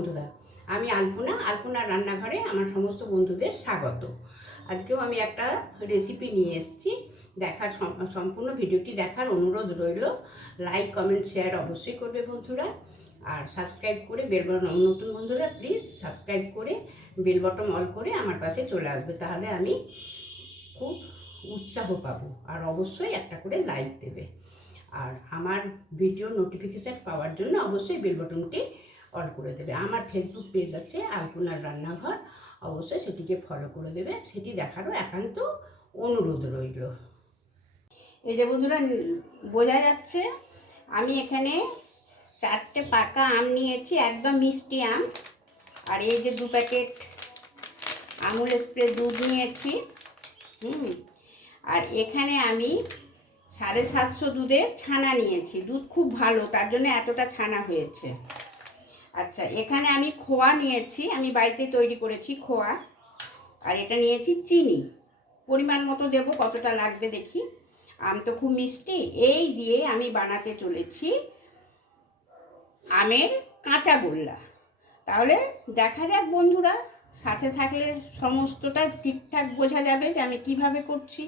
বন্ধুরা, আমি আলপনা রান্নাঘরে আমার সমস্ত বন্ধুদের স্বাগত। আজকেও আমি একটা রেসিপি নিয়ে এসেছি। সম্পূর্ণ ভিডিওটি দেখার অনুরোধ রইল। লাইক, কমেন্ট, শেয়ার অবশ্যই করবে বন্ধুরা। আর সাবস্ক্রাইব করে নতুন বন্ধুরা প্লিজ সাবস্ক্রাইব করে বেল বটন অল করে আমার পাশে চলে আসবে, তাহলে আমি খুব উৎসাহ পাবো। আর অবশ্যই একটা করে লাইক দেবে। আর আমার ভিডিও নোটিফিকেশান পাওয়ার জন্য অবশ্যই বেল বটনটি অল করে দেবে। আমার ফেসবুক পেজ আছে আলপনার রান্নাঘর, অবশ্যই সেটিকে ফলো করে দেবে। সেটি দেখারও একান্ত অনুরোধ রইল। এই যে বন্ধুরা, বোঝা যাচ্ছে আমি এখানে 4টে পাকা আম নিয়েছি, একদম মিষ্টি আম। আর এই যে 2 প্যাকেট আমুল স্প্রে দুধ নিয়েছি। আর এখানে আমি 750 দুধের ছানা নিয়েছি। দুধ খুব ভালো, তার জন্য এতটা ছানা হয়েছে। আচ্ছা, এখানে আমি খোয়া নিয়েছি, আমি বাড়িতে তৈরি করেছি খোয়া। আর এটা নিয়েছি চিনি, পরিমাণ মতো দেবো, কতটা লাগবে দেখি। আম তো খুব মিষ্টি। এই দিয়ে আমি বানাতে চলেছি আমের কাঁচা গোল্লা। তাহলে দেখা যাক বন্ধুরা, সাথে থাকলে সমস্তটা ঠিকঠাক বোঝা যাবে যে আমি কিভাবে করছি।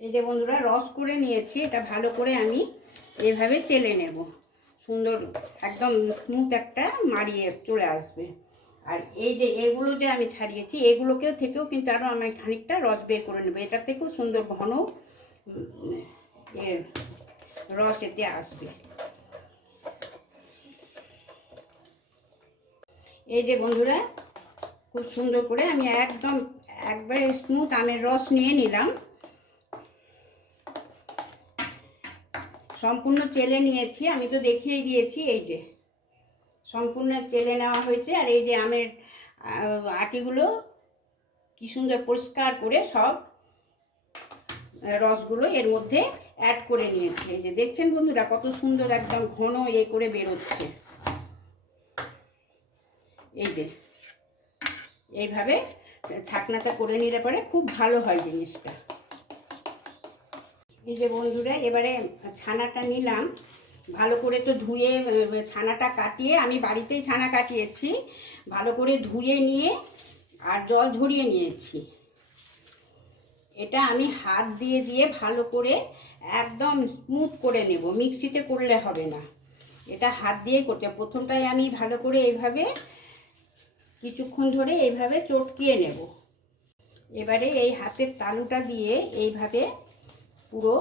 এই যে বন্ধুরা, রস করে নিয়েছি, এটা ভালো করে আমি এভাবে চেলে নেব। সুন্দর একদম স্মুথ একটা মারিয়ে চলে আসবে। আর এই যে এগুলো যে আমি ছাড়িয়েছি, এগুলোকেও থেকেও কিন্তু আরও আমি খানিকটা রস বের করে নেবো। এটা থেকেও সুন্দর ঘন রস এতে আসবে। এই যে বন্ধুরা, খুব সুন্দর করে আমি একবারে স্মুথ আমের রস নিয়ে নিলাম। সম্পূর্ণ চেলে নিয়েছি, আমি তো দেখিয়ে দিয়েছি। এই যে সম্পূর্ণ চেলে নেওয়া হয়েছে। আর এই যে আমের আটিগুলো কি সুন্দর পরিষ্কার করে সব রসগুলো এর মধ্যে অ্যাড করে নিয়েছি। এই যে দেখছেন বন্ধুরা, কত সুন্দর একদম ঘন করে বেরোচ্ছে। এই যে এইভাবে ছাকনাতে করে নিলে পরে খুব ভালো হয় জিনিসটা। এই যে বন্ধুরা, এবারে ছানাটা নিলাম, ভালো করে তো ধুয়ে ছানাটা কাটিয়ে, আমি বাড়িতেই ছানা কাটিয়েছি, ভালো করে ধুয়ে নিয়ে আর জল ঝরিয়ে নিয়েছি। এটা আমি হাত দিয়ে ভালো করে একদম স্মুথ করে নেব, মিক্সিতে করলে হবে না, এটা হাত দিয়ে করতে। প্রথমটাই আমি ভালো করে এইভাবে কিছুক্ষণ ধরে এইভাবে চটকিয়ে নেব। এবারে এই হাতের তালুটা দিয়ে এইভাবে পুরো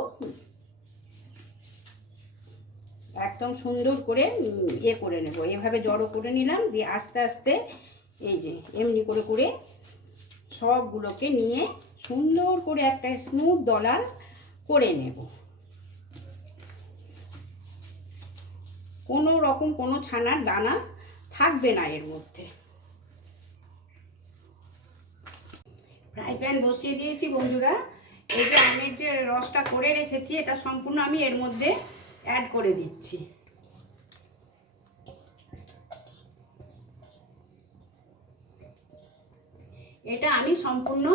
একদম সুন্দর করে করে নেব। এভাবে জড়ো করে নিলাম, দিয়ে আস্তে আস্তে এই যে এমনি করে করে সবগুলোকে নিয়ে সুন্দর করে একটা স্মুথ দলা করে নেব। কোনো রকম কোনো ছানার দানা থাকবে না এর মধ্যে। ফ্রাই প্যান বসিয়ে দিয়েছি বন্ধুরা। এই যে আমের যে রসটা করে রেখেছি, এটা সম্পূর্ণ আমি এর মধ্যে অ্যাড করে দিচ্ছি। এটা আমি সম্পূর্ণ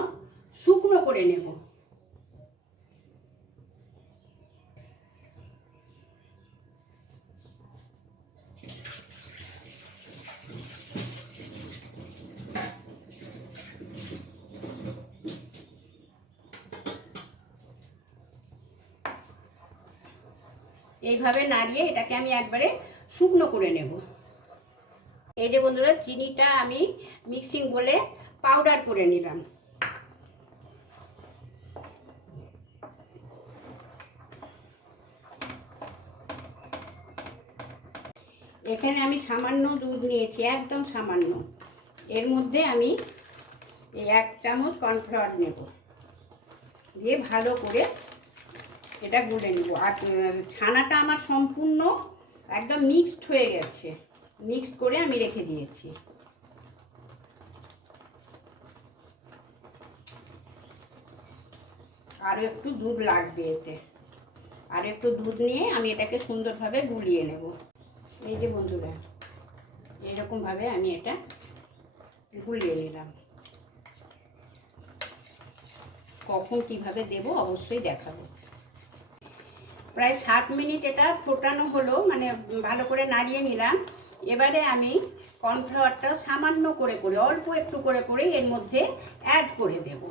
শুকনো করে নেব। এইভাবে নাড়িয়ে এটাকে আমি একবারে শুকনো করে নেব। এই যে বন্ধুরা, চিনিটা আমি মিক্সিং বলে পাউডার করে নিলাম। এখানে আমি সামান্য দুধ নিয়েছি, একদম সামান্য। এর মধ্যে আমি এই 1 চামচ কর্নফ্লাওয়ার নেব, দিয়ে ভালো করে এটা গুলে নেব। আর ছানাটা আমার সম্পূর্ণ একদম মিক্সড হয়ে গেছে, মিক্সড করে আমি রেখে দিয়েছি। আরও একটু দুধ লাগবে এতে, আর একটু দুধ নিয়ে আমি এটাকে সুন্দরভাবে গুলিয়ে নেব। এই যে বন্ধুরা, এইরকমভাবে আমি এটা গুলিয়ে নিলাম। কখন কিভাবে দেব অবশ্যই দেখাবো। প্রায় 7 মিনিট এটা ফোটানো হলো, মানে ভালো করে নাড়িয়ে নিলাম। এবারে আমি কর্নফ্লাওয়ারটা সামান্য করে করে, অল্প একটু করে করে এর মধ্যে অ্যাড করে দেব।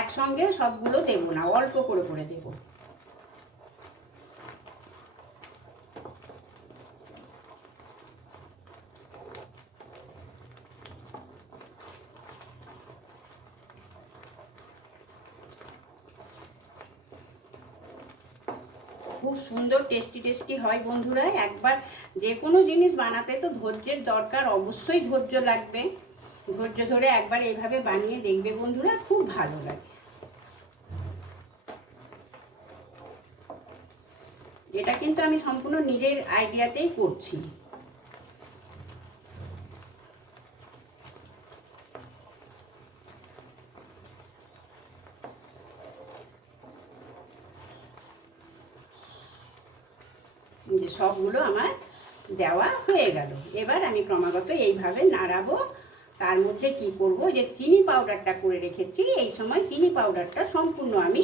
একসঙ্গে সবগুলো দেব না, অল্প করে করে দেব। খুব সুন্দর টেস্টি টেস্টি হয় বন্ধুরা। একবার যে কোনো জিনিস বানাতে তো ধৈর্যের দরকার, অবশ্যই ধৈর্য লাগবে। ধৈর্য ধরে একবার এইভাবে বানিয়ে দেখবে বন্ধুরা, খুব ভালো লাগে। এটা কিন্তু আমি সম্পূর্ণ নিজের আইডিয়াতেই করছি। যে সবগুলো আমার দেওয়া হয়ে গেল। এবার আমি ক্রমাগত এইভাবে নাড়াবো। তার মধ্যে কি করব, যে চিনি পাউডারটা করে রেখেছি, এই সময় চিনি পাউডারটা সম্পূর্ণ আমি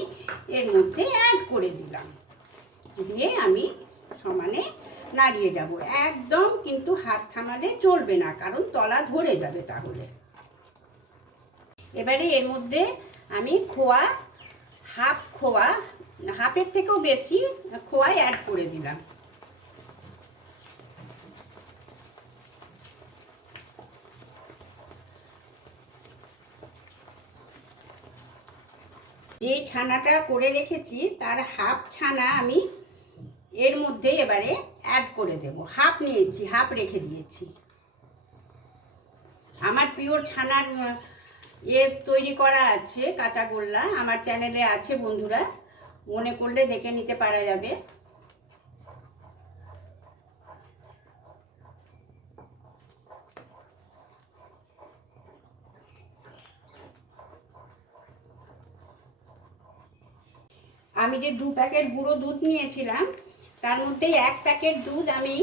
এর মধ্যে অ্যাড করে দিলাম। দিয়ে আমি সমানে নাড়িয়ে যাব। একদম কিন্তু হাত থামালে চলবে না, কারণ তলা ধরে যাবে তাহলে। এবারে এর মধ্যে আমি খোয়া, হাফের থেকেও বেশি খোয়া অ্যাড করে দিলাম। যে ছানাটা করে রেখেছি তার হাফ ছানা আমি এর মধ্যে এবারে অ্যাড করে দেব। হাফ নিয়েছি, হাফ রেখে দিয়েছি। আমার পিওর ছানার তৈরি করা আছে কাঁচা গোল্লা, আমার চ্যানেলে আছে বন্ধুরা, মনে করলে দেখে নিতে পারা যাবে। আমি যে 2 প্যাকেট গুঁড়ো দুধ নিয়েছিলাম, তার মধ্যে 1 প্যাকেট দুধ আমি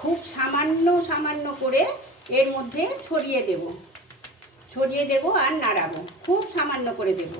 খুব সামান্য সামান্য করে এর মধ্যে ছড়িয়ে দেব আর নাড়াবো। খুব সামান্য করে দেব।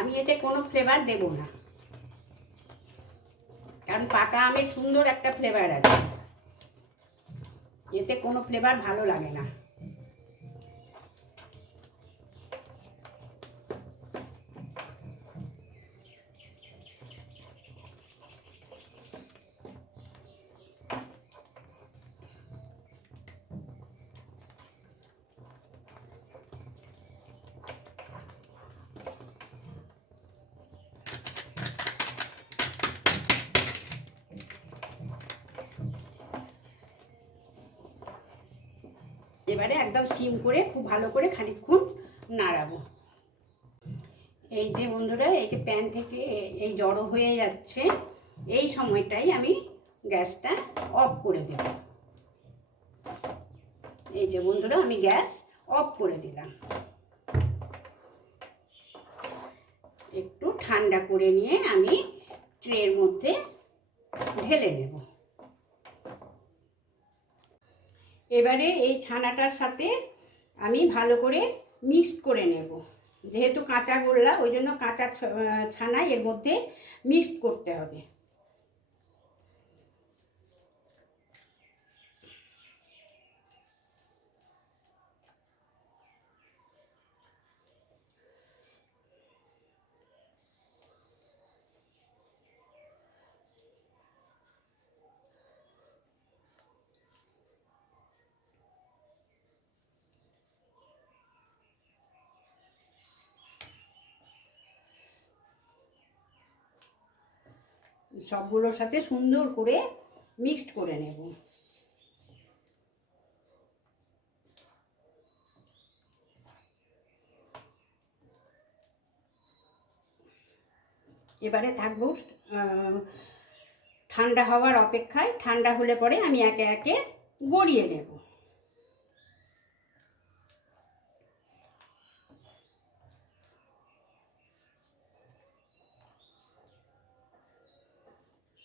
আমি এতে কোনো ফ্লেভার দেব না, কারণ পাকা আমের সুন্দর একটা ফ্লেভার আছে, এতে কোনো ফ্লেভার ভালো লাগে না। এবারে একদম সিম করে খুব ভালো করে খানিকক্ষণ নাড়াবো। এই যে বন্ধুরা, এই যে প্যান থেকে এই জড়ো হয়ে যাচ্ছে, এই সময়টাই আমি গ্যাসটা অফ করে দেব। এই যে বন্ধুরা, আমি গ্যাস অফ করে দিলাম। একটু ঠান্ডা করে নিয়ে আমি ট্রের মধ্যে ঢেলে নেব। এবারে এই ছানাটার সাথে আমি ভালো করে মিক্সড করে নেব। যেহেতু কাঁচা গোল্লা, ওই জন্য কাঁচা ছানা এর মধ্যে মিক্সড করতে হবে। সবগুলোর সাথে সুন্দর করে মিক্সড করে নেব। এবারে থাকবো ঠান্ডা হওয়ার অপেক্ষায়। ঠান্ডা হলে পরে আমি একে একে গড়িয়ে নেব।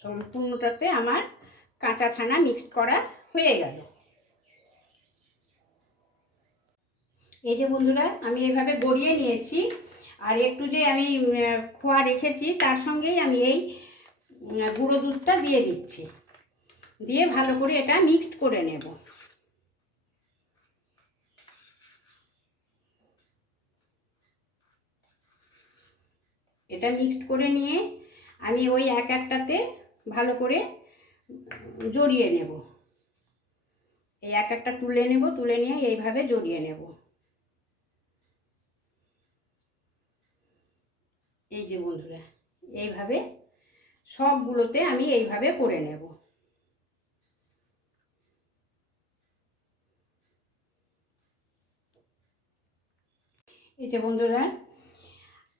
সম্পূর্ণটাতে আমার কাঁচা ছানা মিক্সড করা হয়ে গেল। এই যে বন্ধুরা, আমি এভাবে গড়িয়ে নিয়েছি। আর একটু যে আমি খোয়া রেখেছি তার সঙ্গেই আমি এই গুঁড়ো দুধটা দিয়ে দিচ্ছি, দিয়ে ভালো করে এটা মিক্সড করে নেব। এটা মিক্সড করে নিয়ে আমি ওই এক একটাতে ভালো করে জড়িয়ে নেব। এই এক একটা তুলে নেব, তুলে নিয়ে এইভাবে জড়িয়ে নেব। এই যে বন্ধুরা, এইভাবে সবগুলোতে আমি এইভাবে করে নেব। এই যে বন্ধুরা,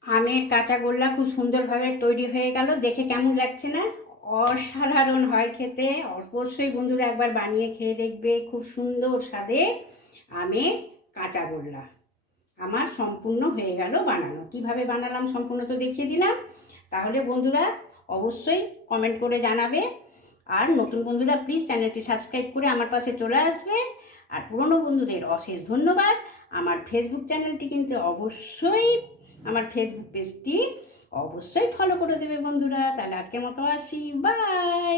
আমের কাঁচা গোল্লা খুব সুন্দরভাবে তৈরি হয়ে গেল। দেখে কেমন লাগছে না? অসাধারণ হয় খেতে। অবশ্যই বন্ধুরা একবার বানিয়ে খেয়ে দেখবে। খুব সুন্দর স্বাদে আমের কাঁচা গোল্লা আমার সম্পূর্ণ হয়ে গেল বানানো। কিভাবে বানালাম সম্পূর্ণ তো দেখিয়ে দিলাম। তাহলে বন্ধুরা অবশ্যই কমেন্ট করে জানাবে। আর নতুন বন্ধুরা প্লিজ চ্যানেলটি সাবস্ক্রাইব করে আমার পাশে চলে আসবে। আর পুরনো বন্ধুদের অশেষ ধন্যবাদ। আমার ফেসবুক চ্যানেলটি কিন্তু অবশ্যই, আমার ফেসবুক পেজটি অবশ্যই ফলো করে দেবে বন্ধুরা। তাহলে আজকের মতো আসি, বাই।